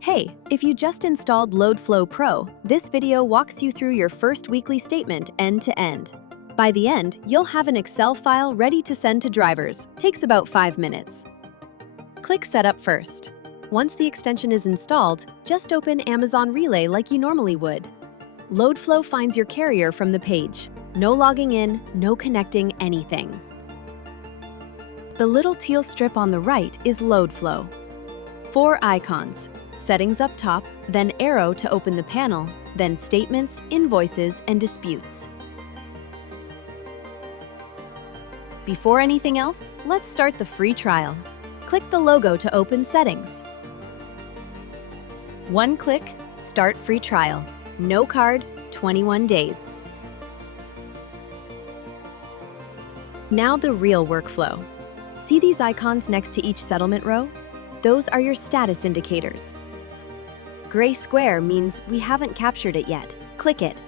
Hey, if you just installed LOADFlow PRO, this video walks you through your first weekly statement end to end. By the end, you'll have an Excel file ready to send to drivers. Takes about 5 minutes. Click Setup first. Once the extension is installed, just open Amazon Relay like you normally would. LOADFlow finds your carrier from the page. No logging in, no connecting anything. The little teal strip on the right is LOADFlow. 4 icons. Settings up top, then arrow to open the panel, then statements, invoices, and disputes. Before anything else, let's start the free trial. Click the logo to open settings. One click, start free trial. No card, 21 days. Now the real workflow. See these icons next to each settlement row? Those are your status indicators. Gray square means we haven't captured it yet. Click it.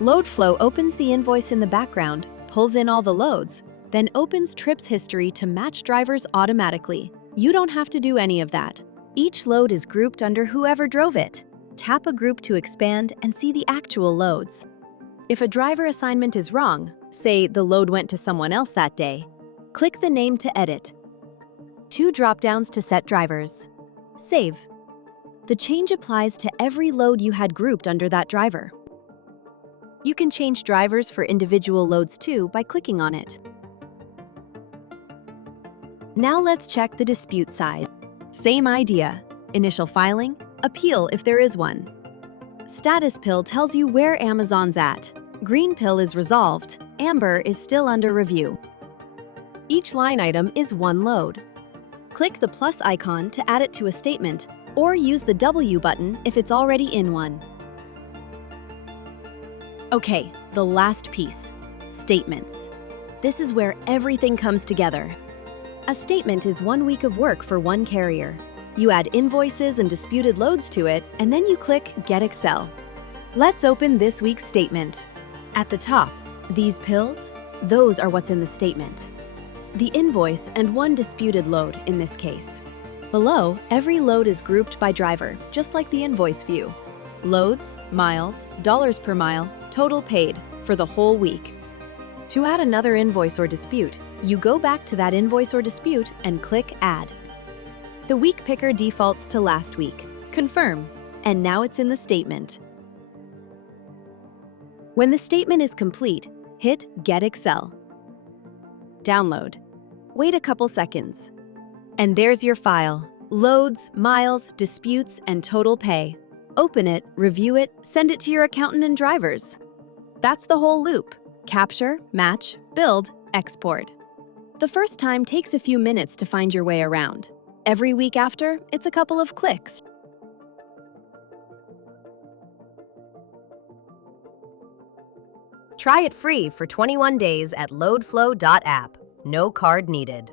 LOADFlow opens the invoice in the background, pulls in all the loads, then opens trips history to match drivers automatically. You don't have to do any of that. Each load is grouped under whoever drove it. Tap a group to expand and see the actual loads. If a driver assignment is wrong, say the load went to someone else that day, click the name to edit. 2 drop-downs to set drivers. Save. The change applies to every load you had grouped under that driver. You can change drivers for individual loads too by clicking on it. Now let's check the dispute side. Same idea. Initial filing, appeal if there is one. Status pill tells you where Amazon's at. Green pill is resolved, amber is still under review. Each line item is one load. Click the plus icon to add it to a statement, or use the W button if it's already in one. Okay, the last piece, statements. This is where everything comes together. A statement is 1 week of work for one carrier. You add invoices and disputed loads to it, and then you click Get Excel. Let's open this week's statement. At the top, these pills, those are what's in the statement. The invoice and one disputed load in this case. Below, every load is grouped by driver, just like the invoice view. Loads, miles, dollars per mile, total paid for the whole week. To add another invoice or dispute, you go back to that invoice or dispute and click Add. The week picker defaults to last week. Confirm, and now it's in the statement. When the statement is complete, hit Get Excel. Download. Wait a couple seconds. And there's your file. Loads, miles, disputes, and total pay. Open it, review it, send it to your accountant and drivers. That's the whole loop. Capture, match, build, export. The first time takes a few minutes to find your way around. Every week after, it's a couple of clicks. Try it free for 21 days at loadflow.app. No card needed.